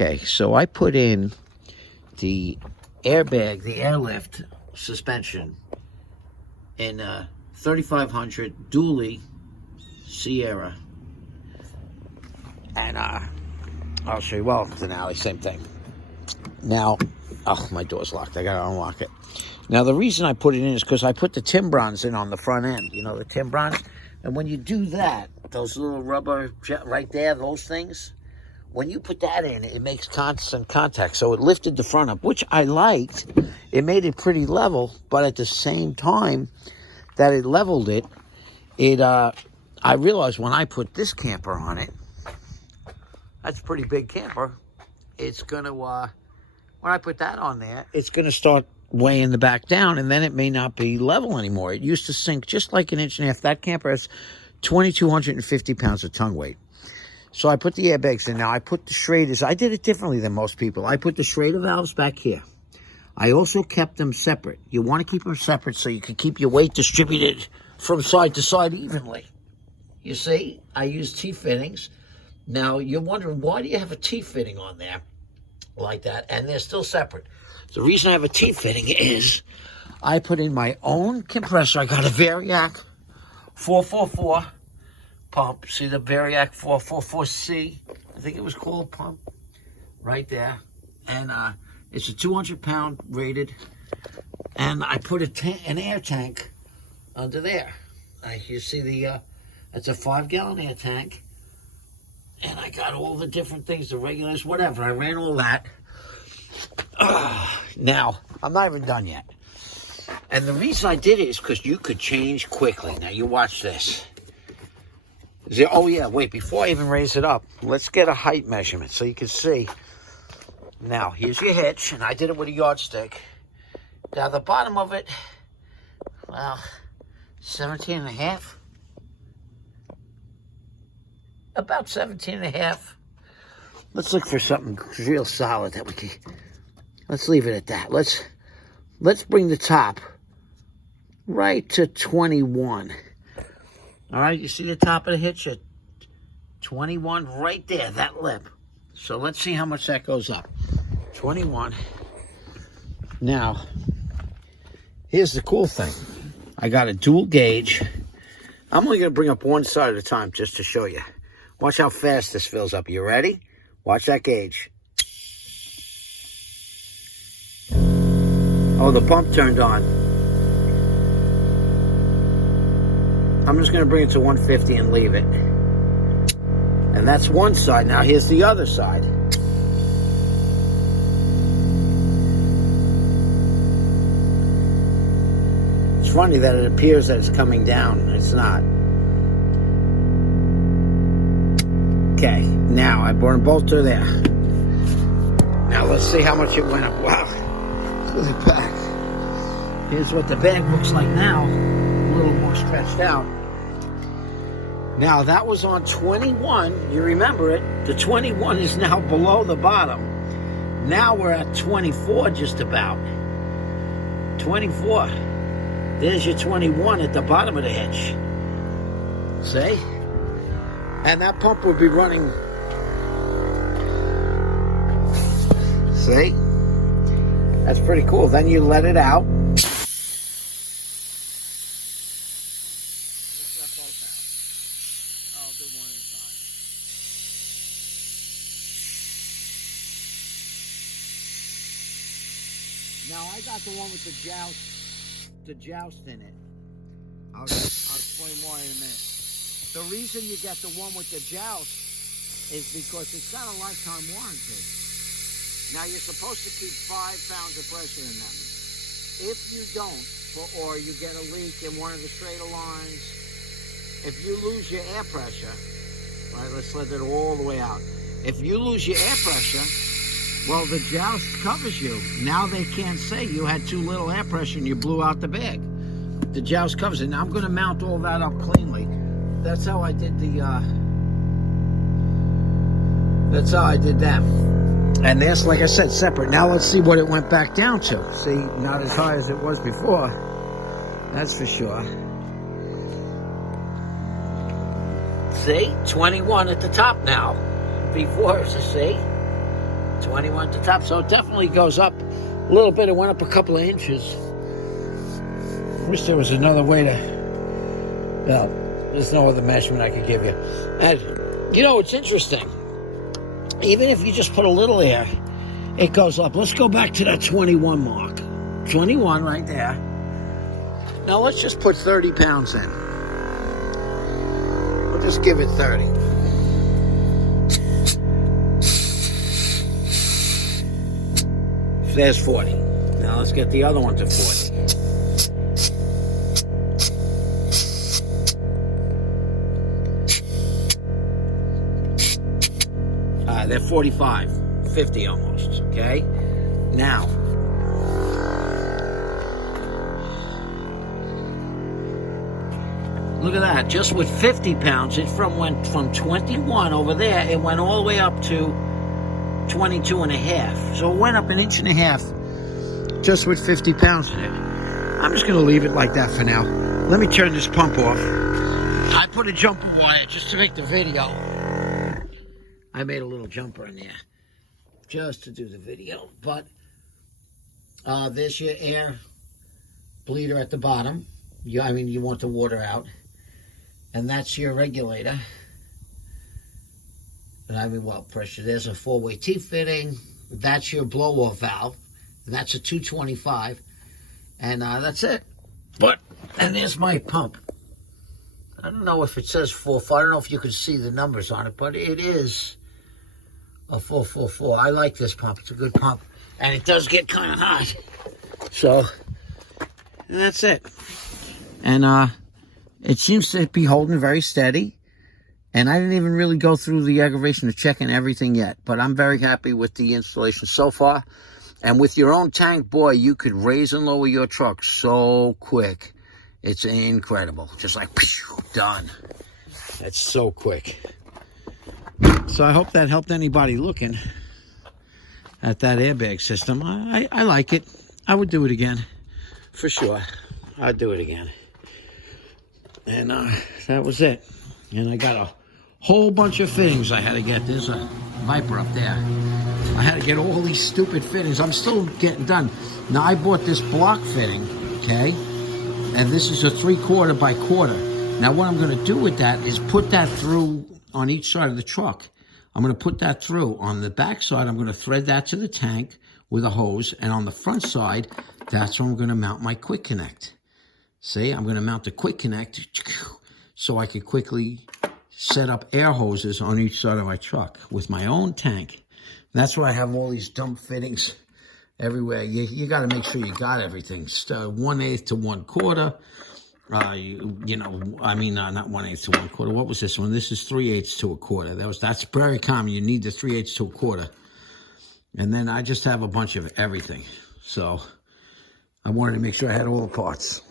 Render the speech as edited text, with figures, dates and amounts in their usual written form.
Okay, so I put in the airbag, the airlift suspension in 3500 dually Sierra. And I'll show you. Well, it's an alley, same thing. Now, oh, my door's locked. I gotta unlock it. Now, the reason I put it in is because I put the Timbrons in on the front end. You know, the Timbrons? And when you do that, those little rubber right there, those things, when you put that in, it makes constant contact. So it lifted the front up, which I liked. It made it pretty level, but at the same time that it leveled it, I realized when I put this camper on it, that's a pretty big camper, it's going to, when I put that on there, it's going to start weighing the back down, and then it may not be level anymore. It used to sink just like 1.5 inches. That camper has 2,250 pounds of tongue weight. So I put the airbags in. Now, I put the Schraders. I did it differently than most people. I put the Schrader valves back here. I also kept them separate. You want to keep them separate so you can keep your weight distributed from side to side evenly. You see, I use T-fittings. Now, you're wondering, why do you have a T-fitting on there like that? And they're still separate. The reason I have a T-fitting is I put in my own compressor. I got a Variac 444 pump. See the Variac 444C? I think it was called pump. Right there. And it's a 200-pound rated. And I put an air tank under there. You see it's a 5-gallon air tank. And I got all the different things, the regulars, whatever. I ran all that. Now, I'm not even done yet. And the reason I did it is because you could change quickly. Now, you watch this. Oh, yeah, wait, before I even raise it up, let's get a height measurement so you can see. Now, here's your hitch, and I did it with a yardstick. Now, the bottom of it, well, 17.5. About 17.5. Let's look for something real solid that we can. Let's leave it at that. Let's bring the top right to 21. All right, you see the top of the hitch at 21 right there, that lip. So let's see how much that goes up. 21. Now, here's the cool thing. I got a dual gauge. I'm only going to bring up one side at a time just to show you. Watch how fast this fills up. You ready? Watch that gauge. Oh, the pump turned on. I'm just going to bring it to 150 and leave it. And that's one side. Now here's the other side. It's funny that it appears that it's coming down. It's not. Okay, now I brought them both to there. Now let's see how much it went up. Wow, look at the back. Here's what the bag looks like now. A little more stretched out. Now that was on 21. You remember it. The 21 is now below the bottom. Now we're at 24 just about. 24. There's your 21 at the bottom of the hitch. See? And that pump would be running. See? That's pretty cool. Then you let it out. I'll do one at a time. Now I got the one with the joust in it. I'll explain more in a minute. The reason you get the one with the joust is because it's got a lifetime warranty. Now, you're supposed to keep 5 pounds of pressure in them. If you don't, or you get a leak in one of the straighter lines, if you lose your air pressure, right, let's let it all the way out. If you lose your air pressure, well, the joust covers you. Now they can't say you had too little air pressure and you blew out the bag. The joust covers it. Now, I'm going to mount all that up cleanly. That's how I did that's how I did that. And that's, like I said, separate. Now let's see what it went back down to. See, not as high as it was before. That's for sure. See, 21 at the top now. Before, so see, 21 at the top. So it definitely goes up a little bit. It went up a couple of inches. I wish there was another way to... Well, there's no other measurement I could give you. And, you know, it's interesting. Even if you just put a little air, it goes up. Let's go back to that 21 mark. 21 right there. Now let's just put 30 pounds in. We'll just give it 30. There's 40. Now let's get the other one to 40. They're 45, 50 almost, okay? Now, look at that. Just with 50 pounds, it went from 21 over there, it went all the way up to 22 and a half. So it went up 1.5 inches just with 50 pounds in it. I'm just going to leave it like that for now. Let me turn this pump off. I put a jumper wire just to make the video. I made a little jumper in there just to do the video. But there's your air bleeder at the bottom. You want the water out. And that's your regulator. And pressure. There's a 4-way T-fitting. That's your blow-off valve. And that's a 225. And that's it. And there's my pump. I don't know if it says 4.4. I don't know if you can see the numbers on it, but it is a 4.44. I like this pump. It's a good pump. And it does get kind of hot. So, and that's it. And it seems to be holding very steady. And I didn't even really go through the aggravation of checking everything yet. But I'm very happy with the installation so far. And with your own tank, boy, you could raise and lower your truck so quick. It's incredible. Just like, done. That's so quick. So I hope that helped anybody looking at that airbag system. I like it. I would do it again. For sure. I'd do it again. And that was it. And I got a whole bunch of fittings I had to get. There's a Viper up there. I had to get all these stupid fittings. I'm still getting done. Now, I bought this block fitting, okay? And this is a 3/4 by 1/4. Now, what I'm going to do with that is put that through on each side of the truck. I'm going to put that through. On the back side, I'm going to thread that to the tank with a hose. And on the front side, that's where I'm going to mount my quick connect. See, I'm going to mount the quick connect so I could quickly set up air hoses on each side of my truck with my own tank. That's why I have all these dumb fittings everywhere. You got to make sure you got everything. 1/8 to 1/4. Not 1/8 to 1/4. What was this one? This is 3/8 to 1/4. That's very common. You need the 3/8 to 1/4. And then I just have a bunch of everything. So I wanted to make sure I had all the parts.